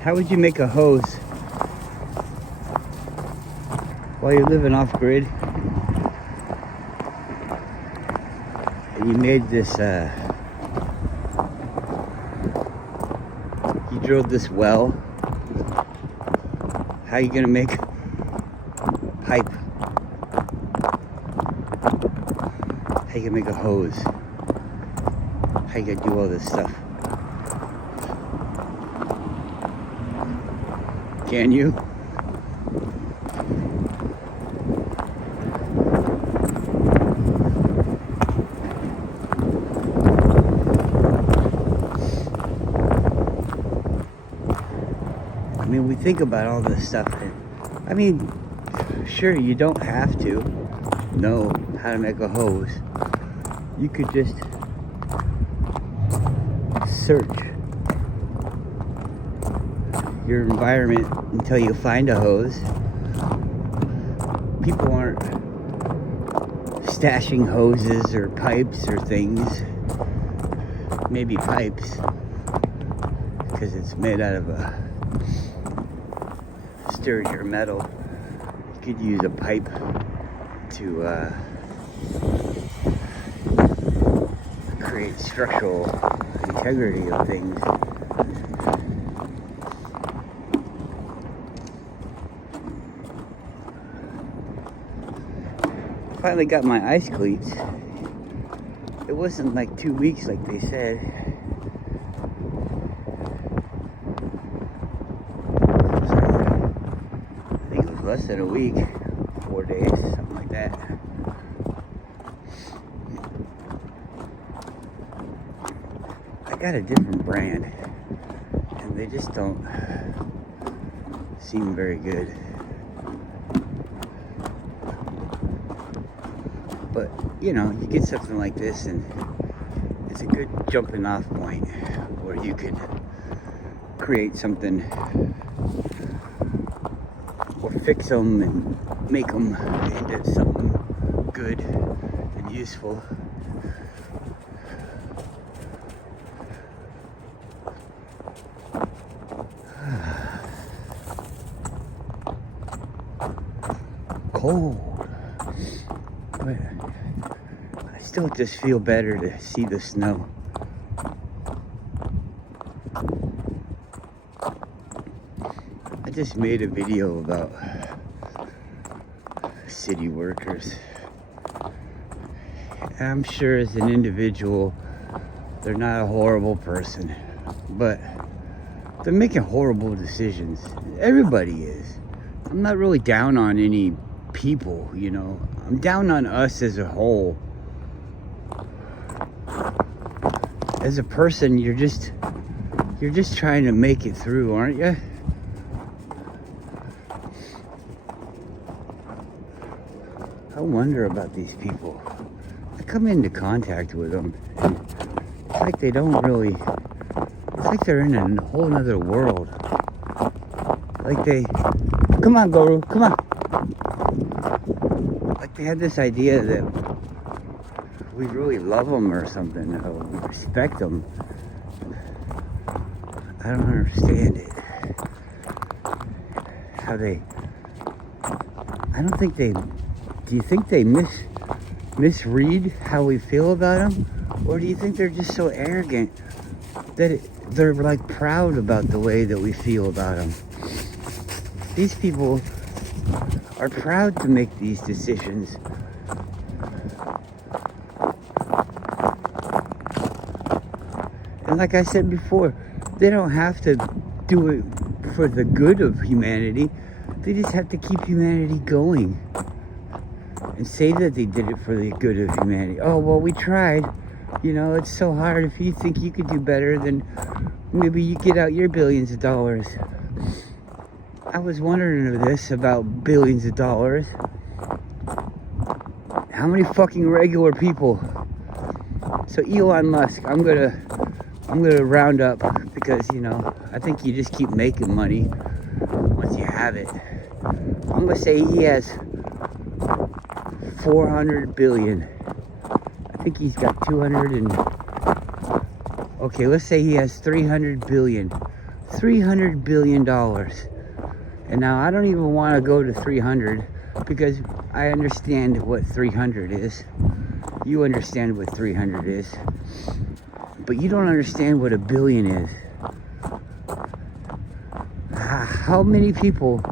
How would you make a hose while you're living off grid? And you made this, you drilled this well. How are you gonna make pipe? How you gonna make a hose? How you gonna do all this stuff? Can you? I mean, we think about all this stuff. I mean, sure, you don't have to know how to make a hose. You could just search your environment until you find a hose. People aren't stashing hoses or pipes or things. Maybe pipes, because it's made out of a sturdier metal. You could use a pipe to create structural integrity of things. Finally got my ice cleats. It wasn't like 2 weeks like they said. I think it was less than a week, 4 days, something like that. I got a different brand, and they just don't seem very good. But, you know, you get something like this and it's a good jumping off point where you could create something or fix them and make them into something good and useful. Cold. But I still just feel better to see the snow. I just made a video about city workers. And I'm sure as an individual, they're not a horrible person, but they're making horrible decisions. Everybody is. I'm not really down on any people, you know. I'm down on us as a whole. As a person, you're just trying to make it through, aren't you? I wonder about these people. I come into contact with them, and it's like they don't really, it's like they're in a whole nother world. Like they, come on, Guru, come on. Like they have this idea that we really love them or something, or we respect them. I don't understand it. How they, I don't think they, do you think they misread how we feel about them? Or do you think they're just so arrogant that they're like proud about the way that we feel about them? These people are proud to make these decisions. And like I said before, they don't have to do it for the good of humanity. They just have to keep humanity going. And say that they did it for the good of humanity. Oh, well, we tried. You know, it's so hard. If you think you could do better, then maybe you get out your billions of dollars. I was wondering this about billions of dollars. How many fucking regular people? So Elon Musk, I'm gonna round up because, you know, I think you just keep making money once you have it. I'm gonna say he has 400 billion. I think he's got 200 and... Okay, let's say he has 300 billion. $300 billion. And now I don't even want to go to 300 because I understand what 300 is. You understand what 300 is. But you don't understand what a billion is. How many people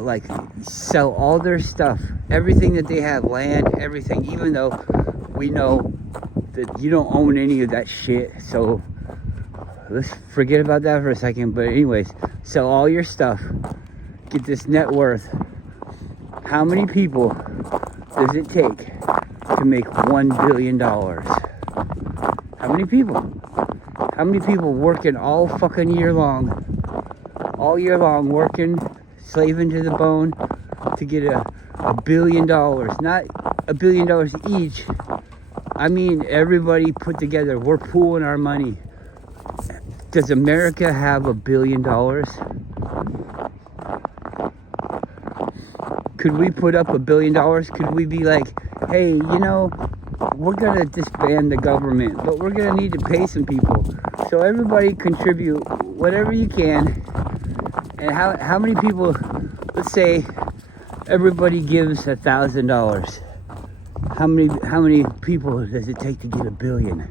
like sell all their stuff, everything that they have, land, everything, even though we know that you don't own any of that shit. So let's forget about that for a second. But anyways, sell all your stuff, get this net worth. How many people does it take to make $1 billion? How many people? How many people working all fucking year long? All year long working, slaving to the bone to get $1 billion. Not $1 billion each. I mean, everybody put together, we're pooling our money. Does America have $1 billion? Could we put up $1 billion? Could we be like, hey, you know, we're gonna disband the government, but we're gonna need to pay some people. So everybody contribute whatever you can. And how many people, let's say everybody gives $1,000. How many people does it take to get $1 billion?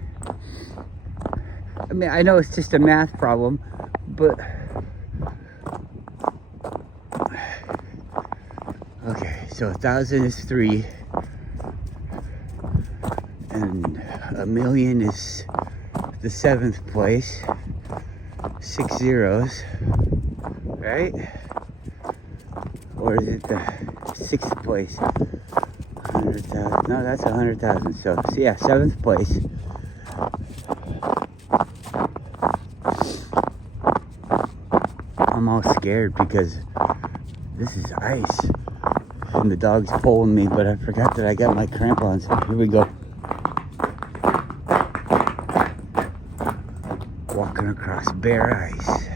I mean, I know it's just a math problem, but okay, so 1,000 is 3, and $1 million is the 7th place, 6 zeros, right? Or is it the 6th place? 100,000. No, that's 100,000. So yeah, 7th place. I'm all scared because this is ice and the dog's pulling me, but I forgot that I got my crampons. Here we go. Walking across bare ice.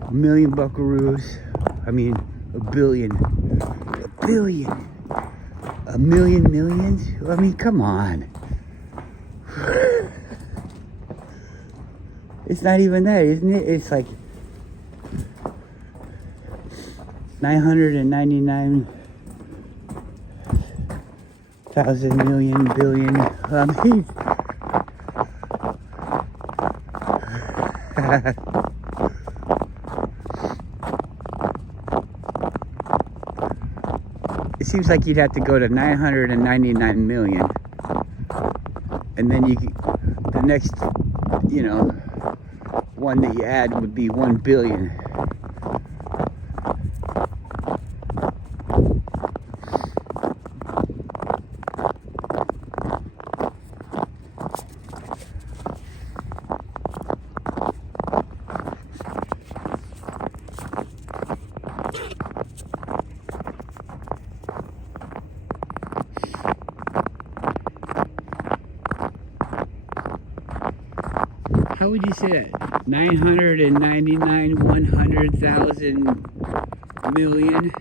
$1 million buckaroos. I mean, $1 billion. $1 billion. $1 million millions? I mean, come on. It's not even that, isn't it? It's like 999,000 million billion. I mean, it seems like you'd have to go to 999 million, and then the next, you know, one that you add would be 1 billion. How would you say that? 999 100,000 million.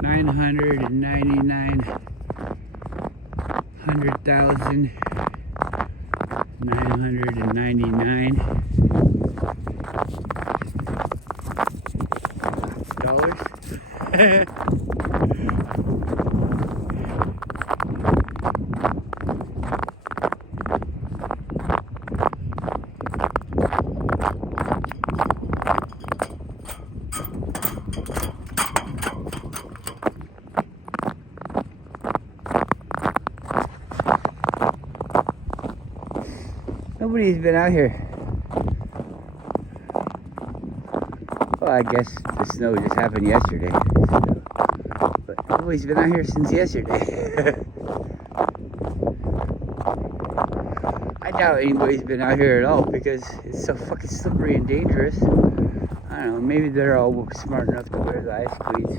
999 100,000. 999 dollars. Nobody's been out here. Well, I guess the snow just happened yesterday. But nobody's been out here since yesterday. I doubt anybody's been out here at all because it's so fucking slippery and dangerous. I don't know, maybe they're all smart enough to wear the ice cleats.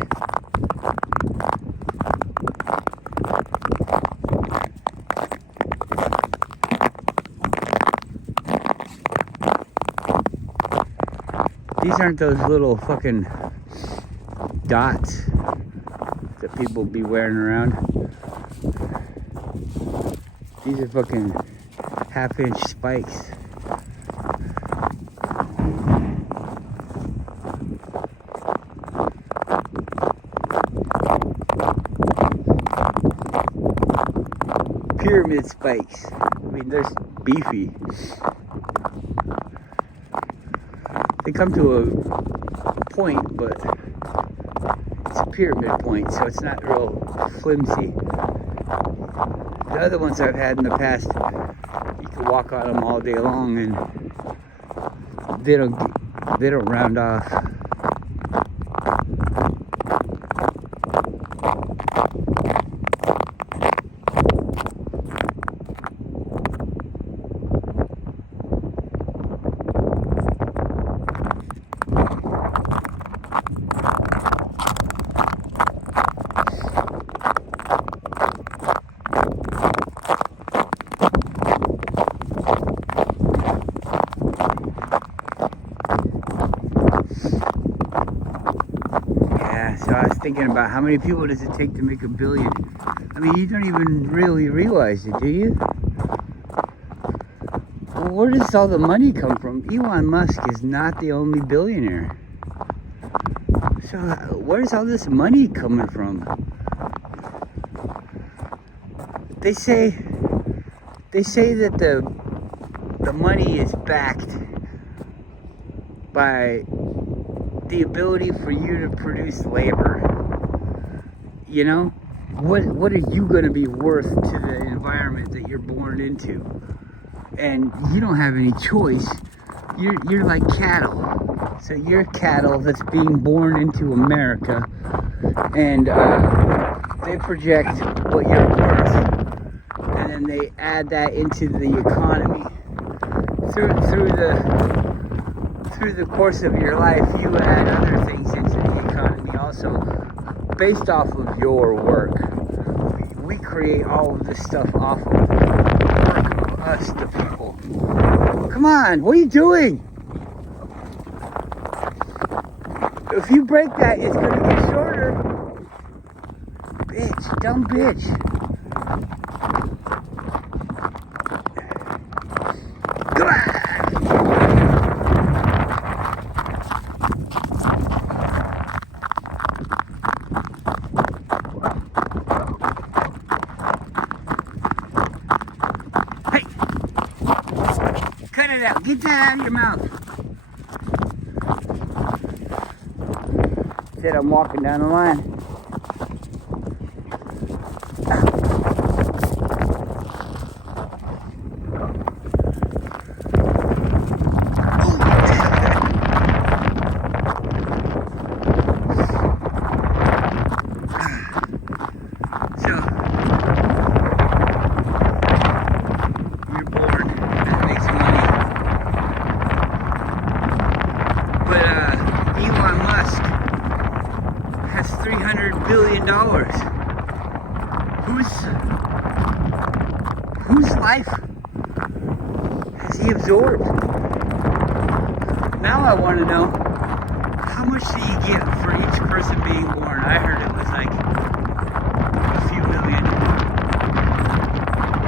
These aren't those little fucking dots that people be wearing around. These are fucking half-inch spikes. Pyramid spikes. I mean, they're beefy. They come to a point, but it's a pyramid point, so it's not real flimsy. The other ones I've had in the past, you can walk on them all day long, and they don't round off. So I was thinking about how many people does it take to make $1 billion? I mean, you don't even really realize it, do you? Well, where does all the money come from? Elon Musk is not the only billionaire. So where's all this money coming from? They say that the money is backed by the ability for you to produce labor. You know, what are you going to be worth to the environment that you're born into? And you don't have any choice. You're like cattle. So you're cattle that's being born into America, and they project what you're worth, and then they add that into the economy through the course of your life. You add other things into the economy also, based off of your work. We create all of this stuff off of the work of us, the people. Come on, what are you doing? If you break that, it's gonna get shorter. Bitch, dumb bitch. Come on. Cut it out. Get that out of your mouth. Said I'm walking down the line. $300 billion. Whose life has he absorbed? Now I want to know, how much do you get for each person being born? I heard it was like a few million,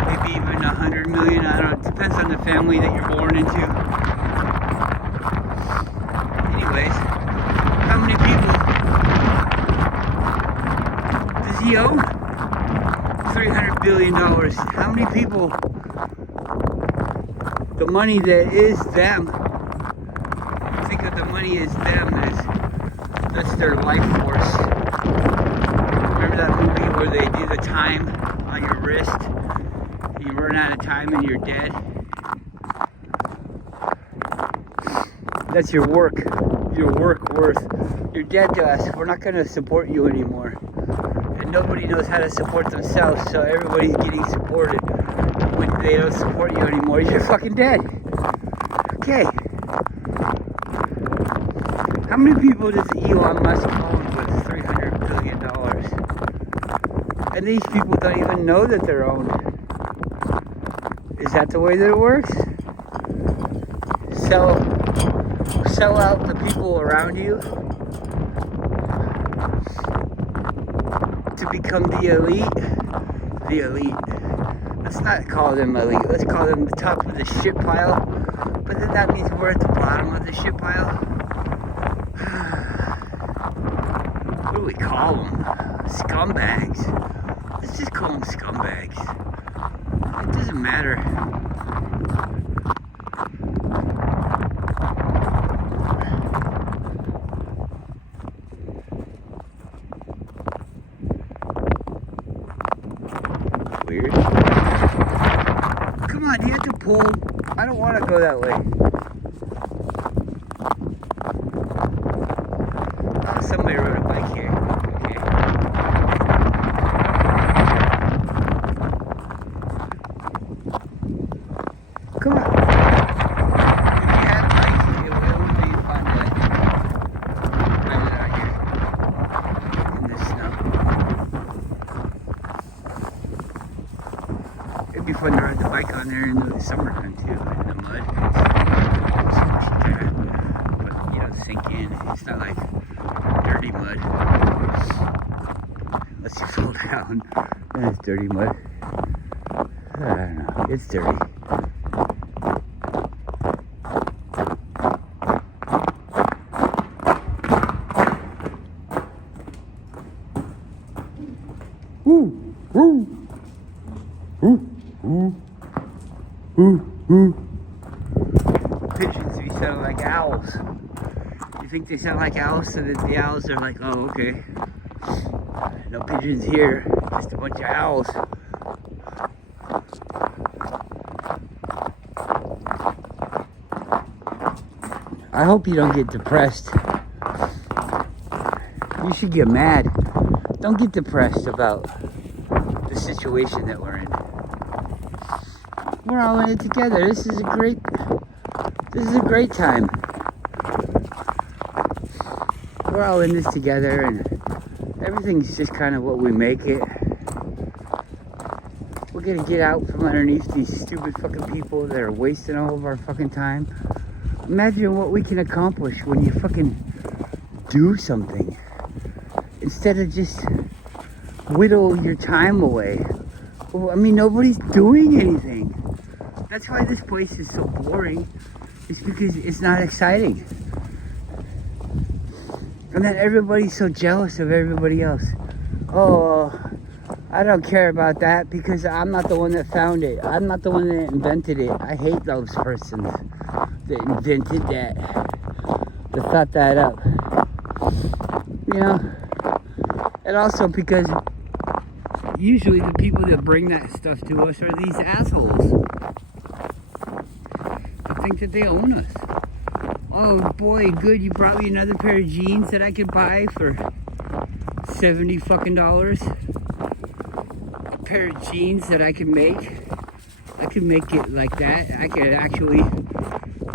maybe even 100 million. I don't know. It depends on the family that you're born into. Anyways, how many people he owned? $300 billion. How many people, the money that is them, think of the money as them, as that's their life force. Remember that movie where they do the time on your wrist? You run out of time and you're dead? That's your work worth. You're dead to us. We're not going to support you anymore. And nobody knows how to support themselves, so everybody's getting supported. When they don't support you anymore, you're fucking dead. Okay. How many people does Elon Musk own with $300 billion? And these people don't even know that they're owned. Is that the way that it works? Sell out the people around you to become the elite. The elite. Let's not call them elite. Let's call them the top of the shit pile. But then that means we're at the bottom of the shit pile. What do we call them? Scumbags. Let's just call them scumbags. It doesn't matter. Weird. Come on, do you have to pull? I don't want to go that way. Oh, somebody rode a bike here. Okay. Come on. If you had bikes, where would you find that? Right out here. In the snow. It'd be fun to ride the bike on there in the summertime too, in the mud. But you don't sink in. It's not like dirty mud. Unless you fall down, then it's dirty mud. I don't know. It's dirty. Woo! Woo! Woo! Woo! Woo! Woo! Pigeons, you sound like owls. You think they sound like owls, so that the owls are like, oh, okay. No pigeons here, just a bunch of owls. I hope you don't get depressed. You should get mad. Don't get depressed about the situation that we're in. We're all in it together. This is a great time. We're all in this together, and everything's just kind of what we make it. We're gonna get out from underneath these stupid fucking people that are wasting all of our fucking time. Imagine what we can accomplish when you fucking do something instead of just whittle your time away. Well, I mean, nobody's doing anything. That's why this place is so boring. It's because it's not exciting. And then everybody's so jealous of everybody else. Oh, I don't care about that because I'm not the one that found it. I'm not the one that invented it. I hate those persons that invented that, that thought that up. You know? And also because usually the people that bring that stuff to us are these assholes. They think that they own us. Oh boy, good, you brought me another pair of jeans that I could buy for $70 fucking. A pair of jeans that I can make. I can make it like that. I could actually,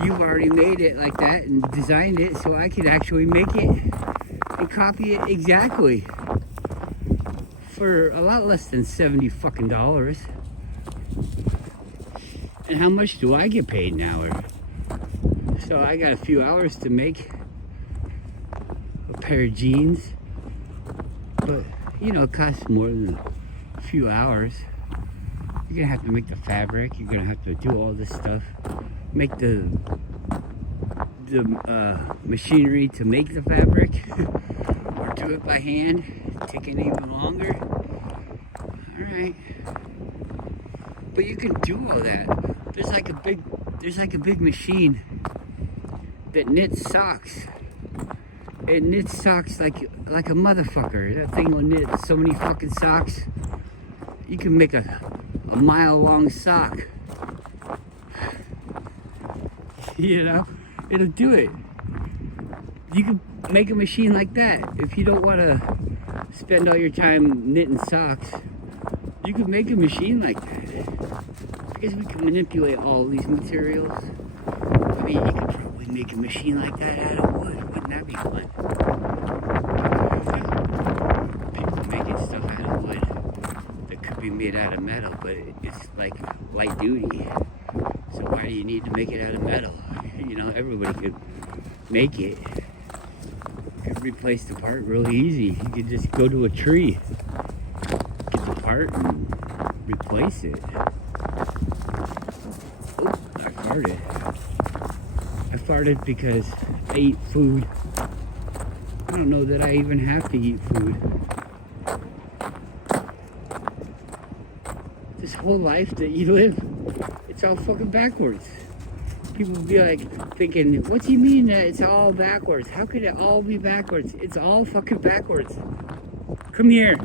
you've already made it like that and designed it, so I could actually make it and copy it exactly for a lot less than $70 fucking. And how much do I get paid an hour? So I got a few hours to make a pair of jeans, but you know, it costs more than a few hours. You're gonna have to make the fabric, you're gonna have to do all this stuff, make the machinery to make the fabric, or do it by hand, taking even longer. Alright. But you can do all that. There's like a big machine that knits socks. It knits socks like a motherfucker. That thing will knit so many fucking socks. You can make a mile-long sock. You know? It'll do it. You can make a machine like that. If you don't want to spend all your time knitting socks, you can make a machine like that. I guess we can manipulate all these materials. I mean, you could probably make a machine like that out of wood. Wouldn't that be fun? People making stuff out of wood that could be made out of metal, but it's like light duty. So why do you need to make it out of metal? You know, everybody could make it. You could replace the part really easy. You could just go to a tree apart and replace it. Oops, I farted. I farted because I eat food. I don't know that I even have to eat food. This whole life that you live, it's all fucking backwards. People be like thinking, what do you mean that it's all backwards? How could it all be backwards? It's all fucking backwards. Come here.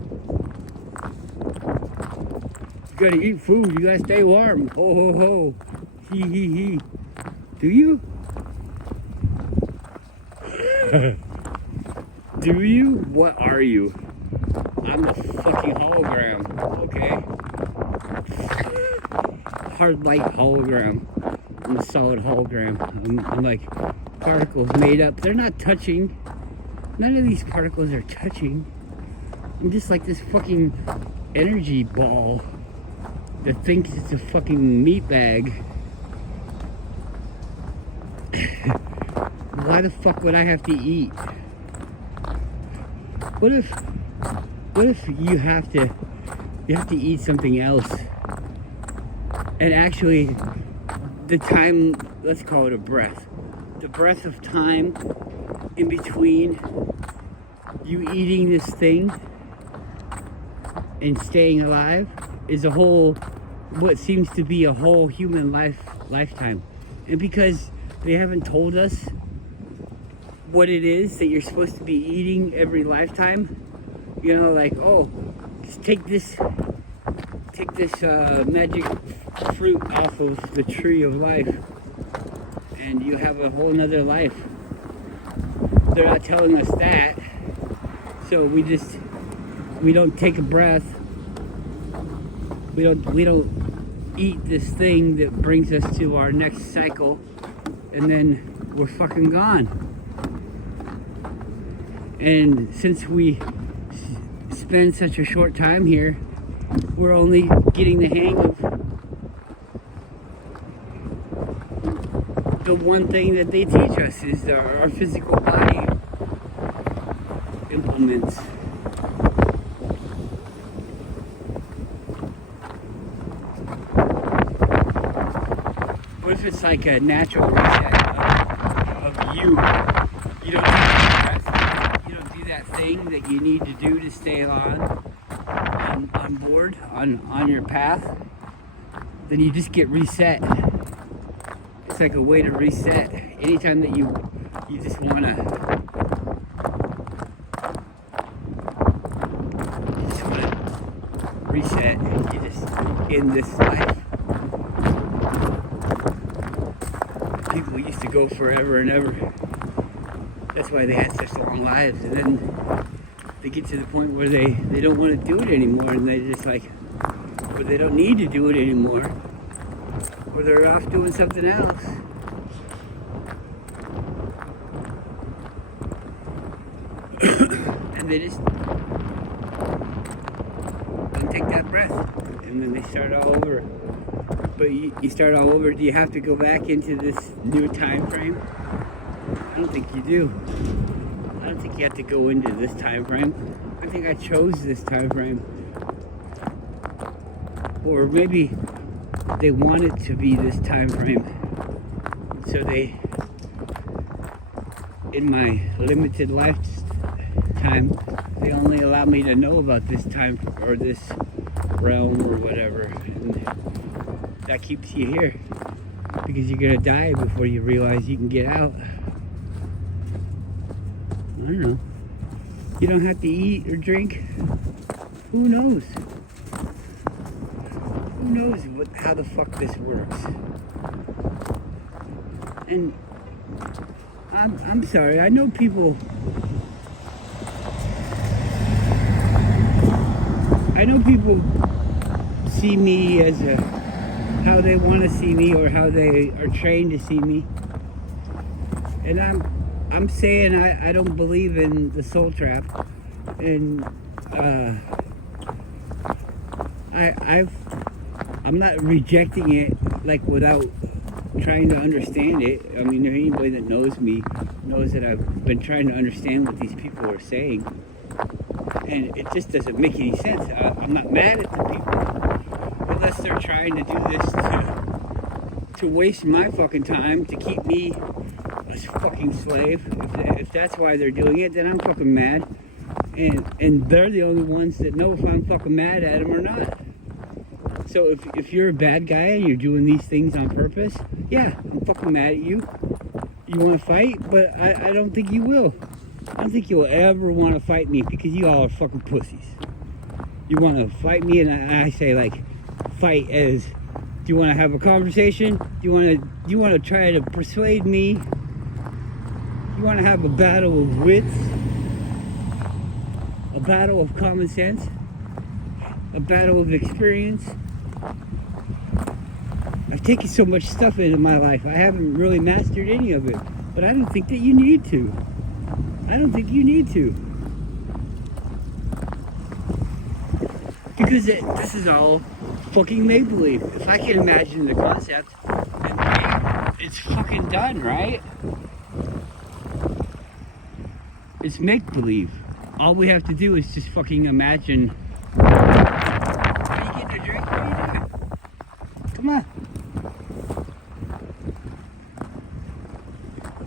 You gotta eat food, you gotta stay warm. Ho ho ho. Hee hee hee. Do you? Do you? What are you? I'm a fucking hologram, okay? Hard light hologram. I'm a solid hologram. I'm like particles made up. They're not touching. None of these particles are touching. I'm just like this fucking energy ball that thinks it's a fucking meat bag. Why the fuck would I have to eat? What if you have to eat something else? And actually the time, let's call it a breath. The breath of time in between you eating this thing and staying alive is a whole, what seems to be a whole human lifetime. And because they haven't told us what it is that you're supposed to be eating every lifetime, you know, like, oh, just take this magic fruit off of the tree of life and you have a whole nother life. They're not telling us that, so we don't take a breath. We don't eat this thing that brings us to our next cycle, and then we're fucking gone. And since we spend such a short time here, we're only getting the hang of the one thing that they teach us is our physical body implements. What if it's like a natural reset of you? You don't do that thing that you need to do to stay on board, on your path. Then you just get reset. It's like a way to reset. Anytime that you just wanna reset, you just end this life. People used to go forever and ever. That's why they had such long lives. And then they get to the point where they don't want to do it anymore, and they just like, or they don't need to do it anymore, or they're off doing something else. And they just don't take that breath, and then they start all over. But you start all over. Do you have to go back into this new time frame? I don't think you do. I don't think you have to go into this time frame. I think I chose this time frame. Or maybe they want it to be this time frame. So they, in my limited lifetime, they only allow me to know about this time or this realm or whatever. And that keeps you here. Because you're gonna die before you realize you can get out. I don't know. You don't have to eat or drink. Who knows? Who knows how the fuck this works? And I'm sorry. I know people. See me as how they want to see me or how they are trained to see me. And I'm saying I don't believe in the soul trap, and I'm not rejecting it like without trying to understand it. I mean, anybody that knows me knows that I've been trying to understand what these people are saying, And it just doesn't make any sense. I'm not mad at the people unless they're trying to do this to waste my fucking time, to keep me a fucking slave. If that's why they're doing it, then I'm fucking mad. And they're the only ones that know if I'm fucking mad at them or not. So if you're a bad guy and you're doing these things on purpose, yeah, I'm fucking mad at you. You want to fight, but I don't think you will. I don't think you'll ever want to fight me because you all are fucking pussies. You want to fight me, and I say like, fight as, do you want to have a conversation? Do you want to try to persuade me? You want to have a battle of wits? A battle of common sense? A battle of experience? I've taken so much stuff into my life. I haven't really mastered any of it. But I don't think that you need to. I don't think you need to. Because this is all fucking make-believe. If I can imagine the concept, then it's fucking done, right? It's make-believe. All we have to do is just fucking imagine. Are you getting a drink? What are you doing? Come on.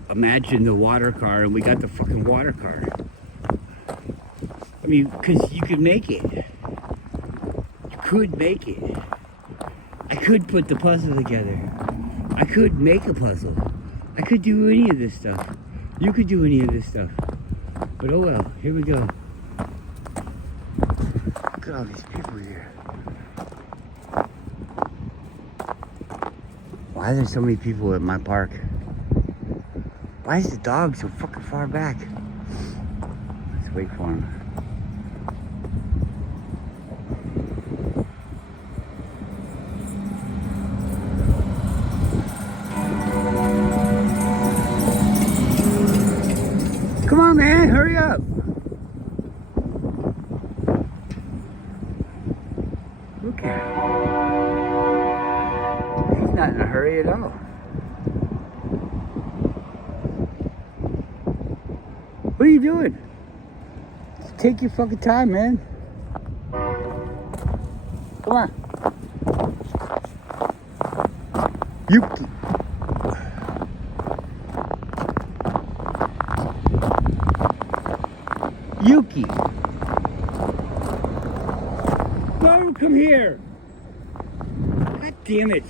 Imagine the water car, and we got the fucking water car. I mean, because you could make it. You could make it. I could put the puzzle together. I could make a puzzle. I could do any of this stuff. You could do any of this stuff. But oh well, here we go. Look at all these people here. Why are there so many people at my park? Why is the dog so fucking far back? Let's wait for him. Come on, man, hurry up. Look at him. He's not in a hurry at all. What are you doing? Just take your fucking time, man. Come on. Yuki. Yuki. No, come here. God damn it.